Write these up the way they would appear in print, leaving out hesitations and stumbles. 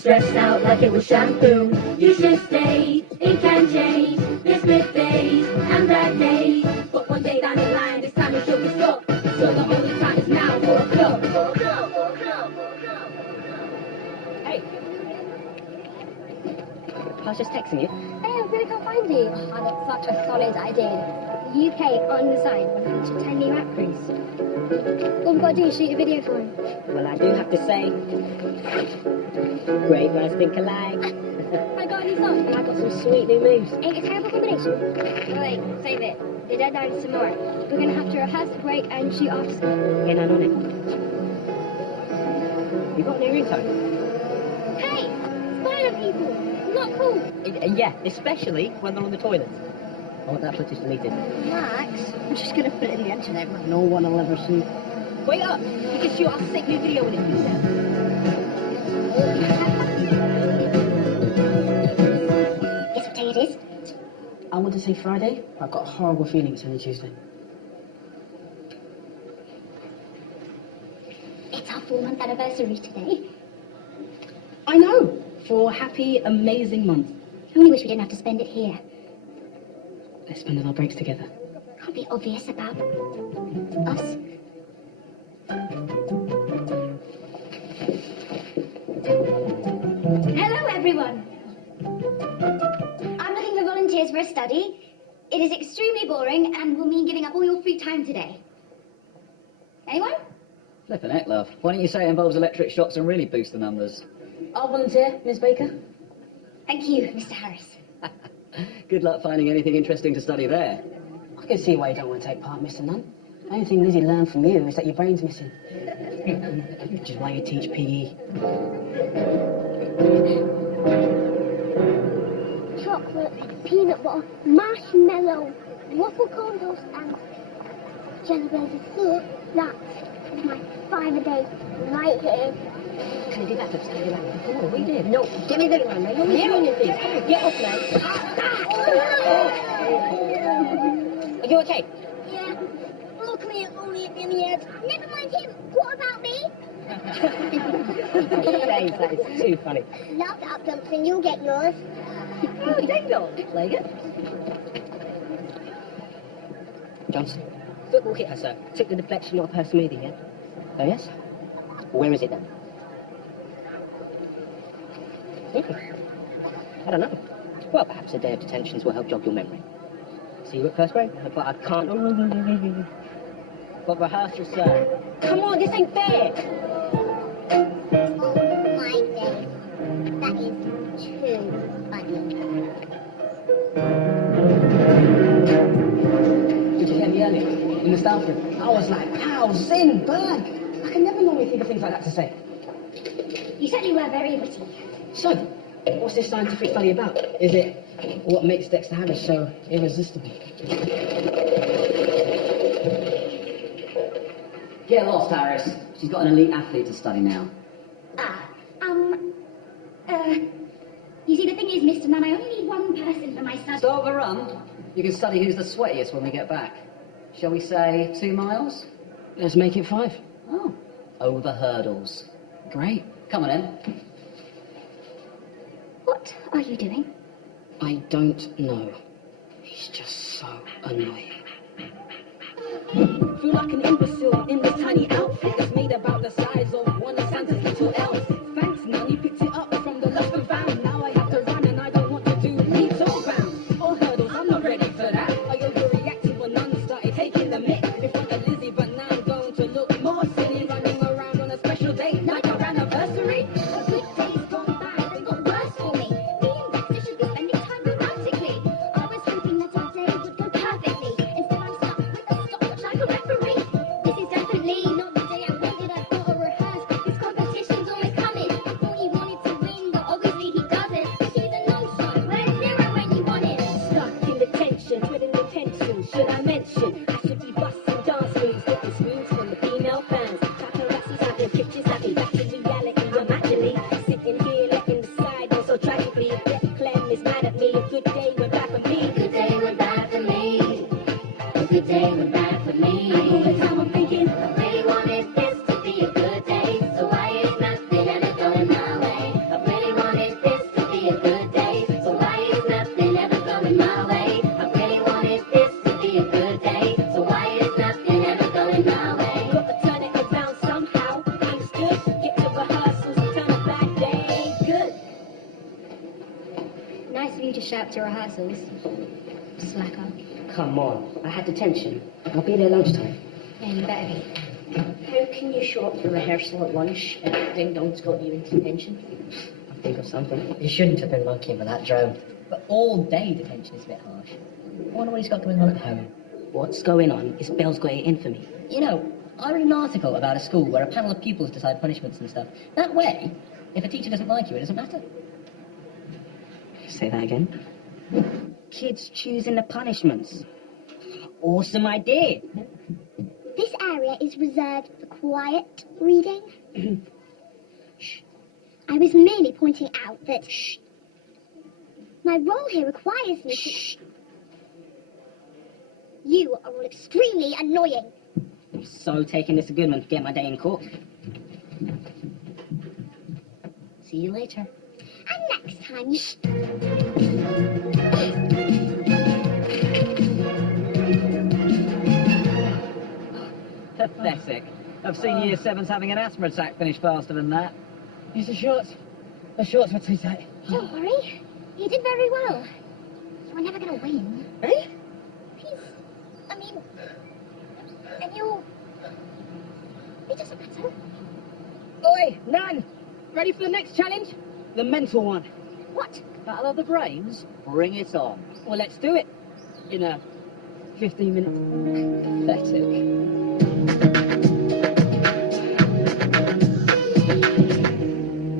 stressed out like it was shampoo. You should stay, it can change. There's good days and bad days, but one day down the line, this time it should be stuck. So the only time is now for a club. Hey. I was just texting you. Hey, I really can't find you. Oh, that's such a solid idea. UK on the side, 110 new actors. All we've got to do is shoot a video for him. Well, I do have to say, great minds think alike. I got a new song. And I got some sweet new moves. Ain't it a terrible combination? Oh, wait, save it. The deadline's tomorrow. We're going to have to rehearse, break, and shoot after school. Get on it. You got a new ringtone? Hey! Spying on people! Not cool! Yeah, especially when they're on the toilets. I want that footage deleted. Max, I'm just going to put it in the internet. No one will ever see. Wait up! You can shoot our sick new video with it. Guess what day it is? I want to say Friday. I've got a horrible feeling it's only Tuesday. It's our 4-month anniversary today. I know! For a happy, amazing month. I only wish we didn't have to spend it here. Let's spend our breaks together. Can't be obvious about us. Hello, everyone. I'm looking for volunteers for a study. It is extremely boring and will mean giving up all your free time today. Anyone? Flippin' heck, love. Why don't you say it involves electric shocks and really boost the numbers? I'll volunteer, Miss Baker. Thank you, Mr. Harris. Good luck finding anything interesting to study there. I can see why you don't want to take part, Mr. Nunn. The only thing Lizzie learned from you is that your brain's missing. Which is why you teach PE. Chocolate, peanut butter, marshmallow, waffle cone toast, and jelly bells of soup. That's my 5 a day right here. Can you do that, Lips? Can you do that? Come on, we did. No, give me the one, mate. Nero, you please. Get off, mate. Are you okay? Yeah. Look me at only in the head. Never mind him. What about me? Dave, that is too funny. Love that dumpling. You'll get yours. Oh, ding dong. Lager. Johnson. Football hit her, sir. Took the deflection off her smoothie, yeah? Oh, yes? Where is it, then? I don't know. Well, perhaps a day of detentions will help jog your memory. See you at first grade? But I can't... But rehearsal, sir. Come on, this ain't fair! Oh, my days. That is too funny. Did you hear me earlier? In the staff room? I was like, pow, zing, bird! I can never normally think of things like that to say. You certainly were very witty. So, what's this scientific study about? Is it what makes Dexter Harris so irresistible? Get lost, Harris. She's got an elite athlete to study now. You see, the thing is, Mr. Nunn, I only need one person for my study. Start the run. You can study who's the sweatiest when we get back. Shall we say 2 miles? Let's make it 5. Oh, over hurdles. Great. Come on in. What are you doing? I don't know. He's just so annoying. Feel like an imbecile in this tiny outfit that's made about the size of one of Santa's little elves. Thanks, man, you picked it up from the lost and found. Now I have to run and I don't want to do leaps or bounds. Or hurdles, I'm not ready for that. I overreacted when none started taking the mic in front of Lizzie, but now I'm going to look more silly running around on a special day like our anniversary. A good day's gone by, they got worse for me. Me and Dexter should be spending time romantically. I was hoping that our day would go perfectly. Instead I'm stuck with a stopwatch like a referee. This is definitely nice of you to show up to rehearsals. Slacker. Come on, I had detention. I'll be there lunchtime. Yeah, you better be. How can you show up for rehearsal at lunch and ding dong's got you into detention? I'll think of something. You shouldn't have been monkeying with that drone. But all day detention is a bit harsh. I wonder what he's got going on at home. What's going on is Bell's got it in for me. You know, I read an article about a school where a panel of pupils decide punishments and stuff. That way, if a teacher doesn't like you, it doesn't matter. Say that again. Kids choosing the punishments. Awesome idea. This area is reserved for quiet reading. Shh. I was merely pointing out that my role here requires me to... You are all extremely annoying. I'm so taking this a good one to get my day in court. See you later. And next time you... Pathetic. I've seen Year 7s having an asthma attack finish faster than that. Here's the shorts. The shorts were too tight. Don't worry. You did very well. You were never going to win. Eh? I mean... And you... It doesn't matter. Oi, Nan! Ready for the next challenge? The mental one. What? Battle of the brains? Bring it on. Well, let's do it. In 15 minutes. Pathetic.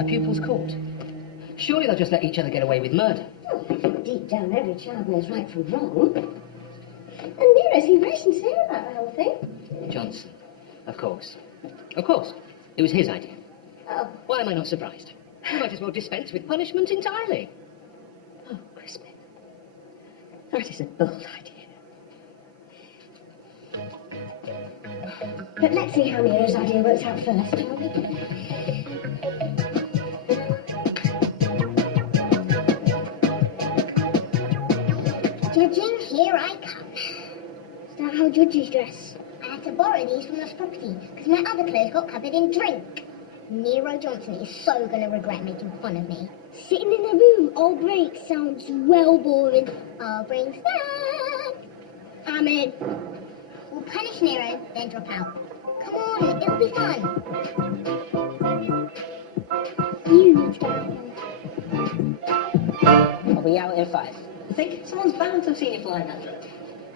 A pupil's court. Surely they'll just let each other get away with murder. Oh, deep down, every child knows right from wrong. And Nero seemed very sincere about the whole thing. Johnson. Of course. Of course. It was his idea. Oh, Why am I not surprised? You might as well dispense with punishment entirely. oh, Crispin. That is a bold idea. But let's see how Nero's idea works out first, shall we? Judging, here I come. Is that how judges dress? I had to borrow these from this property because my other clothes got covered in drink. Nero Johnson is so going to regret making fun of me. Sitting in the room all break sounds well boring. I'll bring snack. I'm in. We'll punish Nero, then drop out. Come on, it'll be fun. You need to get out of here. I'll be out in 5. I think someone's bound to have seen you flying that drone.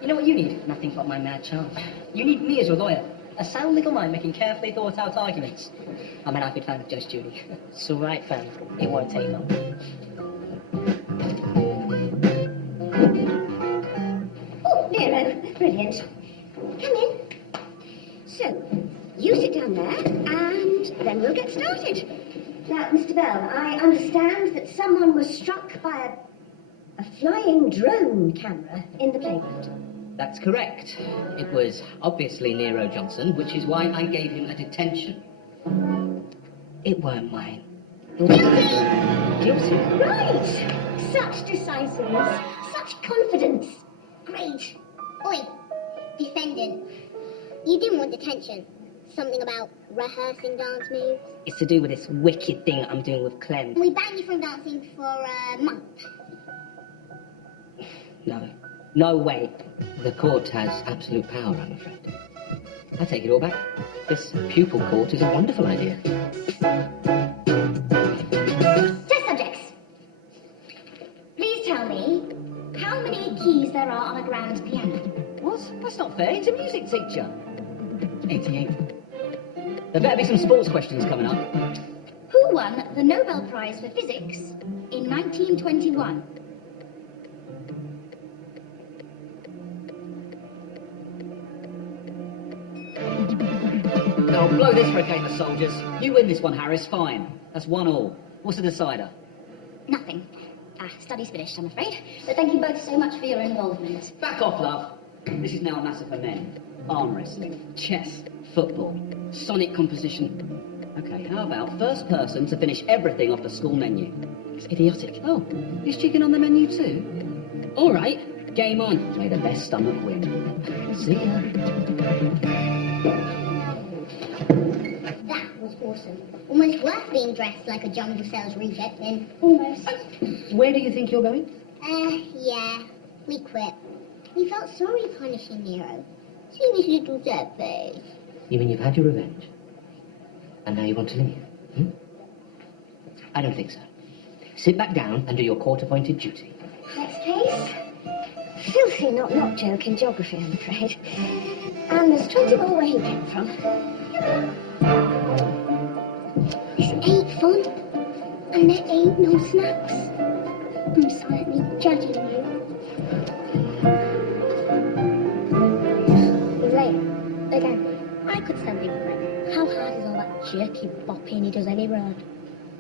You know what you need? Nothing but my mad charm. You need me as your lawyer. A sound little mind making carefully thought out arguments. I'm an avid fan of Judge Judy. It's all right, fam. It won't take long. Oh, Nero, brilliant. Come in. So, you sit down there, and then we'll get started. Now, Mr. Bell, I understand that someone was struck by a flying drone camera in the playground. That's correct. It was obviously Nero Johnson, which is why I gave him a detention. It weren't mine. Guilty? Right! Such decisiveness, such confidence. Great. Oi, defendant. You didn't want detention. Something about rehearsing dance moves. It's to do with this wicked thing I'm doing with Clem. We banned you from dancing for a month. No. No way. The court has absolute power, I'm afraid. I take it all back. This pupil court is a wonderful idea. Test subjects. Please tell me how many keys there are on a grand piano. What? That's not fair. He's a music teacher. 88. There better be some sports questions coming up. Who won the Nobel Prize for Physics in 1921? Oh, blow this for a game of soldiers. You win this one, Harris. Fine. That's 1-1. What's the decider? Nothing. Study's finished, I'm afraid. But thank you both so much for your involvement. Back off, love. This is now a matter for men. Arm wrestling, chess, football, sonic composition. Okay, how about first person to finish everything off the school menu? It's idiotic. Oh, is chicken on the menu too? All right, game on. May the best stomach win. See ya. That was awesome. Almost worth being dressed like a Jungle Cells reject then. Almost. Where do you think you're going? Yeah, we quit. We felt sorry punishing Nero. See his little sad face. You mean you've had your revenge? And now you want to leave? Hmm? I don't think so. Sit back down and do your court-appointed duty. Next case. Filthy not joke in geography, I'm afraid. And there's 20 more where he came from. This ain't fun. And there ain't no snacks. I'm silently judging you. He's late. Again. I could stand him right. How hard is all that jerky bopping he does any road?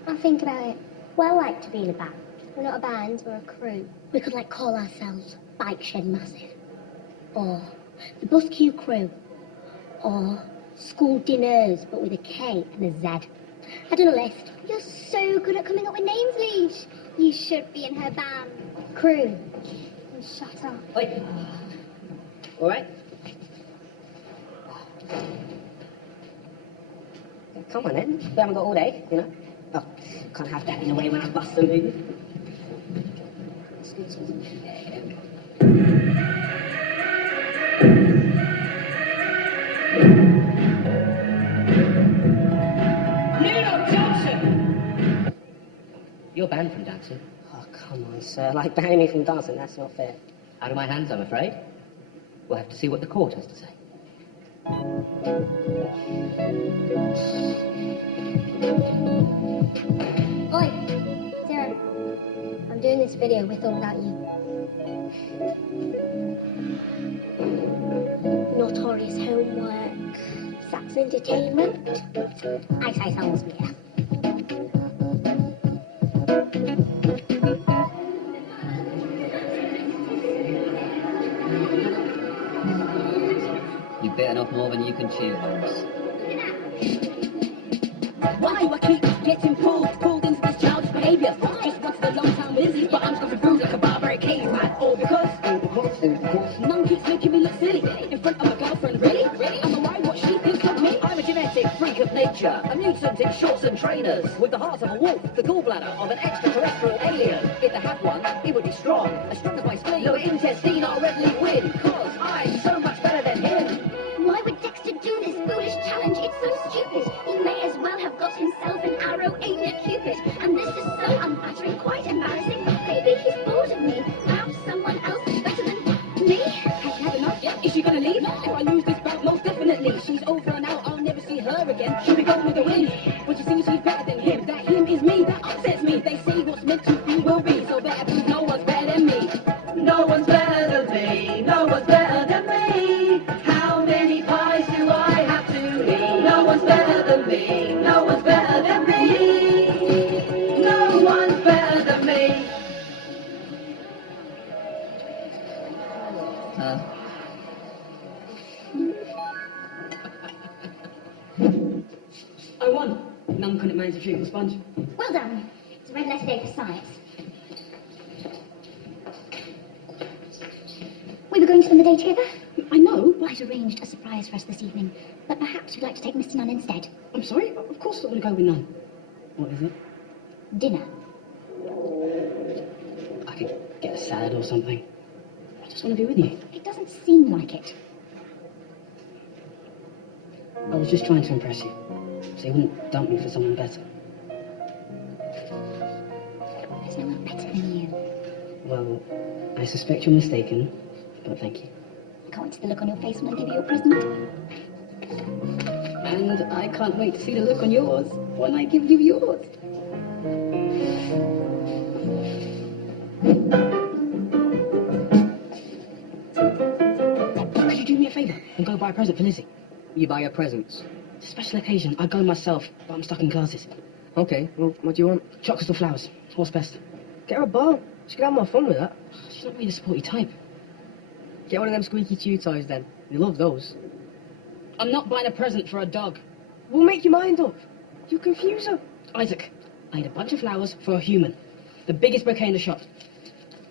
I'll think about it. Well, like to be in a band. We're not a band, we're a crew. We could like call ourselves Bike Shed Massive. Or the Bus Queue Crew. Or School Dinners, but with a K and a Z. I done a list. You're so good at coming up with names, Leash. You should be in her band. Crew. And shut up. Oi. All right? Come on then. We haven't got all day, you know? Oh, can't have that in the way when I bust the move. Nero Johnson! You're banned from dancing. Oh, come on, sir. Like banning me from dancing, that's not fair. Out of my hands, I'm afraid. We'll have to see what the court has to say. Oi, Sarah. I'm doing this video with or without you. Notorious homework. Sax entertainment. I say sounds me. You've bitten off more than you can chew, Holmes. Why do I keep getting pulled into this childish behaviour? Just wanted a long time busy, but I'm stuffing through like a barbaric caveman. All because none keeps making me look silly in front of my girlfriend. Really? Am I right what she thinks of me? I'm a genetic freak of nature, a mutant in shorts and trainers, with the heart of a wolf, the gallbladder of an extraterrestrial alien. If I had one, it would be strong as my spleen. Lower intestine, I'll readily win, cause I'm so much better than him. Why would Dexter do this foolish challenge? It's so stupid. He may as well have got himself an arrow aimed at Cupid. And this is so unflattering, quite embarrassing. Maybe he's bored of me. Perhaps someone else is better than me. Has she had enough? Is she gonna leave? If I lose this bout, most definitely. She's over and out, I'll never see her again. She'll be going with the wind. When she sees she's better than him, that him is me, that upsets me. They say what's meant to be will be, so better prove no one's better than me. No one's better than me. No one's better than me. How many pies do I have to eat? No one's better than me. No one's better than me. No one's better than me. I won. None couldn't manage to treat the sponge. Well done. It's a red letter day for science. We were going to spend the day together. I know. Well, I'd arranged a surprise for us this evening, but perhaps you'd like to take Mr. Nunn instead. I'm sorry? Of course I want to go with none. What is it? Dinner. I could get a salad or something. I just want to be with you. It doesn't seem like it. I was just trying to impress you, so you wouldn't dump me for someone better. There's no one better than you. Well, I suspect you're mistaken, but thank you. I can't wait to see the look on your face when I give you your present. And I can't wait to see the look on yours when I give you yours. Could you do me a favour and go buy a present for Lizzie? You buy her presents. It's a special occasion. I'd go myself, but I'm stuck in classes. Okay, well, what do you want? Chocolates or flowers? What's best? Get her a bow. She can have more fun with that. She's not really the sporty type. Get one of them squeaky chew toys then. You love those. I'm not buying a present for a dog. We'll make your mind up. You confuse her. Isaac, I need a bunch of flowers for a human. The biggest bouquet in the shop.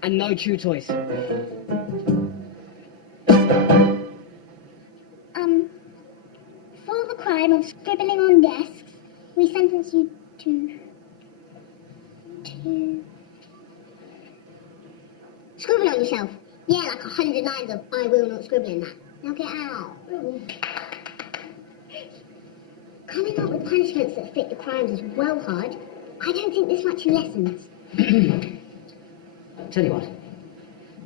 And no chew toys. For the crime of scribbling on desks, we sentence you to on yourself. Yeah, like 100 lines of I will not scribble in that. Now get out. Coming up with punishments that fit the crimes is well hard. I don't think there's much in lessons. Tell you what,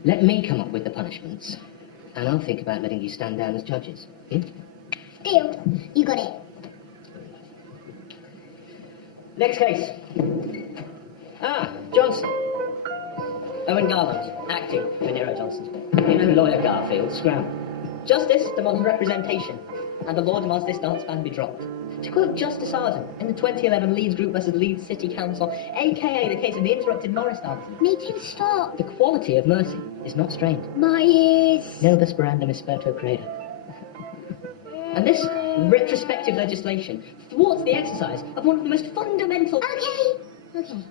let me come up with the punishments, and I'll think about letting you stand down as judges. Deal. You got it. Next case. Johnson. Owen Garland, acting for Nero Johnson. You know Lawyer Garfield, Scram. Justice demands representation, and the law demands this dance band be dropped. To quote Justice Arden in the 2011 Leeds Group versus Leeds City Council, aka the case of the interrupted Morris dancing. Make him stop. The quality of mercy is not strained. My ears. Novus Sperandum is Sperto Credo. And this retrospective legislation thwarts the exercise of one of the most fundamental... Okay.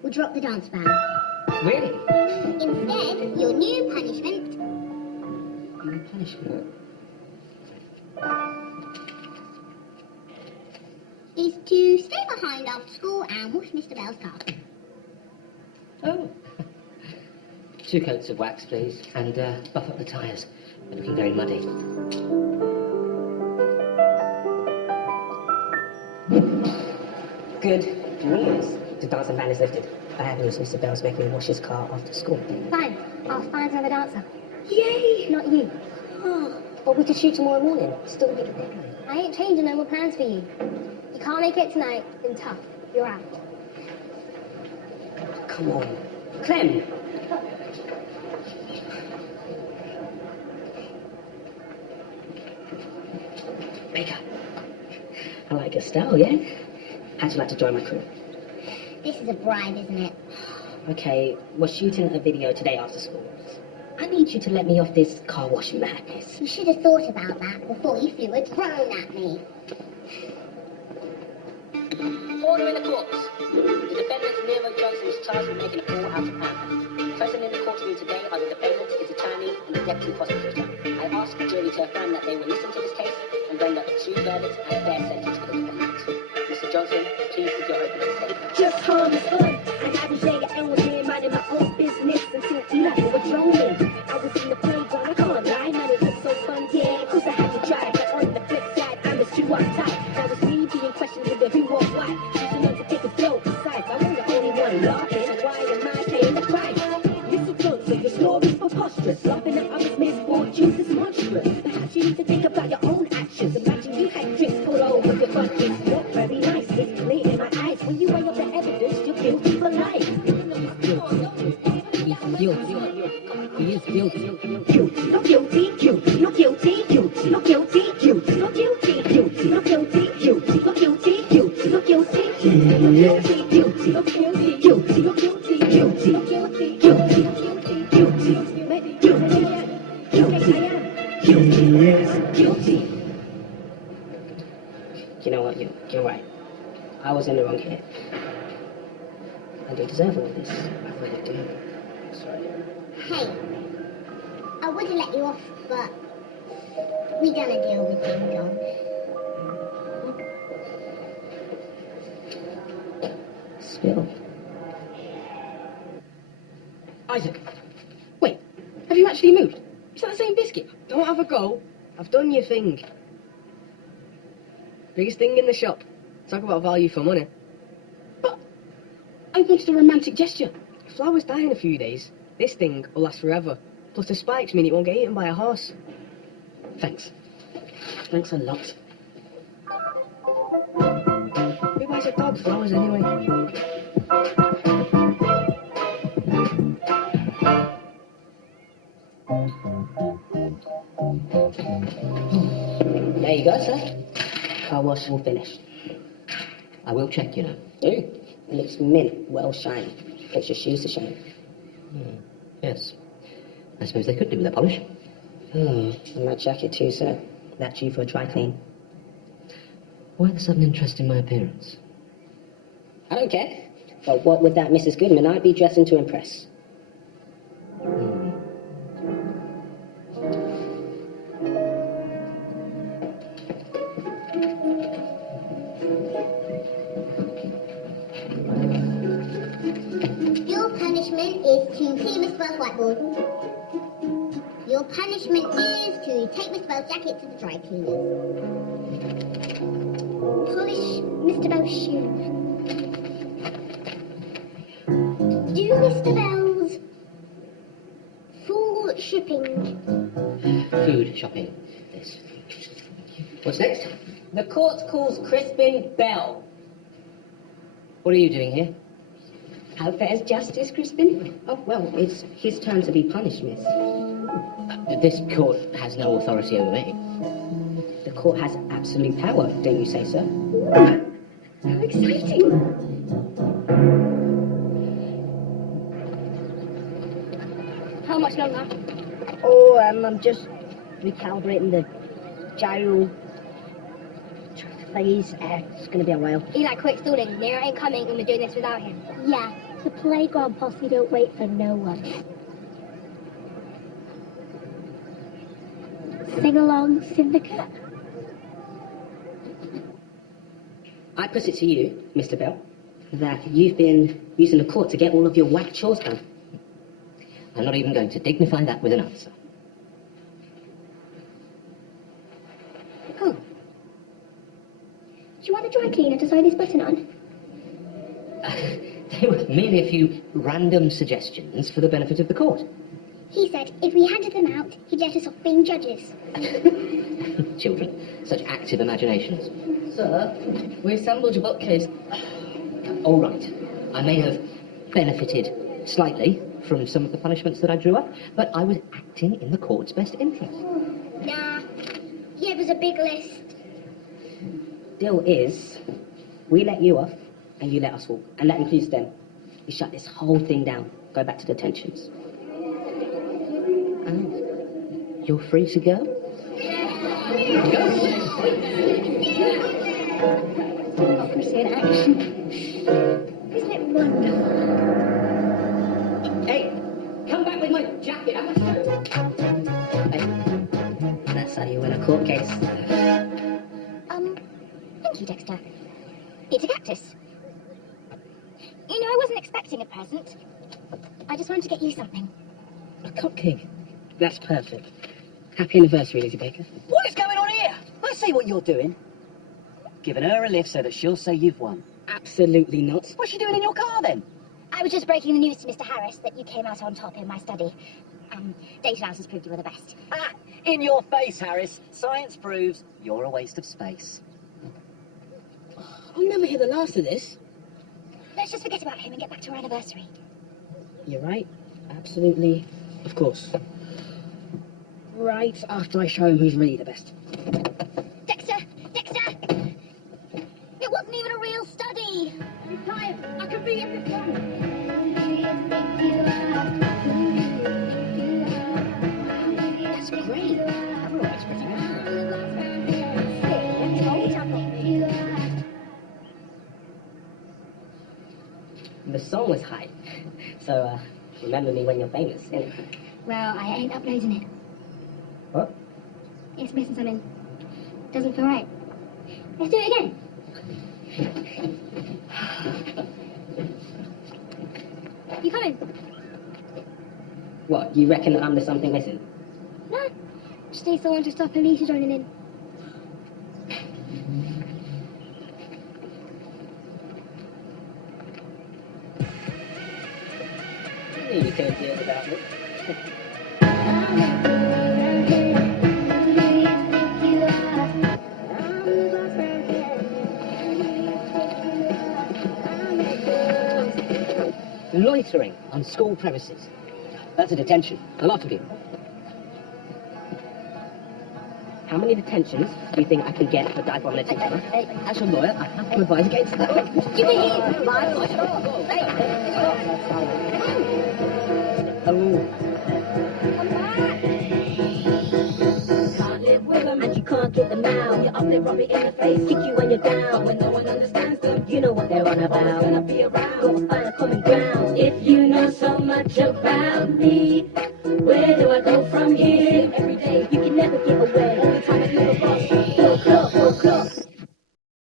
We'll drop the dance band. Really? Instead, your new punishment Your punishment? is to stay behind after school and wash Mr. Bell's car. Oh. 2 coats of wax, please, and buff up the tyres. They're looking very muddy. Good news. The dancing ban is lifted. Bad news, Mr. Bell's making me wash his car after school. Fine. I'll find another dancer. Yay! Not you. But we could shoot tomorrow morning. Still a bit of deadline. I ain't changing no more plans for you. You can't make it tonight, then tough. You're out. Come on. Clem! Baker. I like your style, yeah? How'd you like to join my crew? This is a bribe, isn't it? Okay, we're shooting a video today after school. I need you to let me off this car wash madness. You should have thought about that before you flew a drone at me. Order in the courts. The defendant, Nero Johnson, is charged with making a fool out of Pamela. Present in the courtroom today are the defendant, his attorney, and the deputy prosecutor. I ask the jury to affirm that they will listen to this case and render a true verdict and fair sentence for the defendant. Mr. Johnson, please give your opening statement. Just harmless fun. An average day and was here minding my own business until 11 was rolling. I was in the playground, I can't lie, man, it was so fun, yeah. Cause I had to try, but on the flip side, I was too uptight. That was me being questioned with the who or what. Choosing not to take a flow, besides, I wasn't the only one laughing. Why am I paying the price? Mr. Johnson, your story's preposterous. Laughing at others' misfortunes is monstrous. Perhaps you need to think about your own actions. Imagine you had drinks poured over your butt. It's not very nice, it's clear in my eyes. When you weigh up the evidence, you're guilty for life. Guilty. He is guilty. Guilty, not guilty, guilty, not guilty, guilty, not guilty, guilty, not guilty, guilty, not guilty, guilty, not guilty, guilty, not guilty, guilty, guilty, not guilty, guilty, not guilty, guilty, not guilty, guilty, guilty. You know what? You're right. I was in the wrong here. I do deserve all this. I really do. Sorry. Hey, I would have let you off, but we done a deal with Ding Dong. Spill. Isaac, wait. Have you actually moved? Is that the same biscuit? Don't have a go. I've done your thing. Biggest thing in the shop. Talk about value for money. But I wanted a romantic gesture. Flowers die in a few days. This thing will last forever. Plus the spikes mean it won't get eaten by a horse. Thanks. Thanks a lot. Who buys a dog flowers anyway? There you go, sir. Car wash all finished. I will check, you know. Ooh, it looks mint, well shiny. Puts your shoes to shame. Yes. I suppose they could do with a polish. And that jacket too, sir. That's you for a dry clean. Why the sudden interest in my appearance? I don't care. But what would that Mrs. Goodman I'd be dressing to impress? Your punishment punishment is to clean Miss Bell's whiteboard. Your punishment is to take Miss Bell's jacket to the dry cleaners. Polish Mr. Bell's shoe. Do Mr. Bell's full shipping. Food shopping. This. What's next? The court calls Crispin Bell. What are you doing here? How fares justice, Crispin? Oh, well, it's his turn to be punished, miss. This court has no authority over me. The court has absolute power, don't you say so? How exciting! How much longer? Oh, I'm just recalibrating the gyro phase. It's going to be a while. Eli, quick stalling. Nero ain't coming and we're doing this without him. Yeah, the playground posse don't wait for no one. Sing-along syndicate? I put it to you, Mr. Bell, that you've been using the court to get all of your whack chores done. I'm not even going to dignify that with an answer. Oh. Do you want the dry cleaner to sew this button on? They were merely a few random suggestions for the benefit of the court. He said if we handed them out, he'd let us off being judges. Children, such active imaginations. Sir, we assembled your bookcase. All right, I may have benefited slightly from some of the punishments that I drew up, but I was acting in the court's best interest. Nah. Yeah, there's a big list. Deal is, we let you off, and you let us walk, and that includes them. We shut this whole thing down. Go back to detentions. Oh, you're free to go? Democracy in action. Isn't it wonderful? Hey, come back with my jacket. I'm Hey, that's how you win a court case. Thank you, Dexter. It's a cactus. You know, I wasn't expecting a present. I just wanted to get you something. A cupcake. That's perfect. Happy anniversary, Lizzie Baker. What is going on here? I see what you're doing. Giving her a lift so that she'll say you've won. Absolutely not. What's she doing in your car then? I was just breaking the news to Mr. Harris that you came out on top in my study. Data analysis proved you were the best. Ah, in your face, Harris. Science proves you're a waste of space. I'll never hear the last of this. Let's just forget about him and get back to our anniversary. You're right. Absolutely. Of course. Right after I show him who's really the best. Dexter! Dexter! It wasn't even a real study! Time. I could be in this one. That's great. Everyone's pretty good. The song was hype. So, remember me when you're famous, innit? Well, I ain't uploading it. What? It's missing something. Doesn't feel right. Let's do it again. You coming? What, you reckon I'm the something missing? No. Just need someone to stop Elisa joining in. You need to deal about it. Loitering on school premises. That's a detention. A lot of you. How many detentions do you think I can get for dive-bomb letting go? As a lawyer, I have to advise against that. Give me here! Oh. Come back! Can't live with them and you can't get them out. You're up there, rub it in the face, kick you when you're down. But when no one understands them, You know what they're on about. always gonna be around. Gotta find a common ground. If you know so much about me, where do I go from here?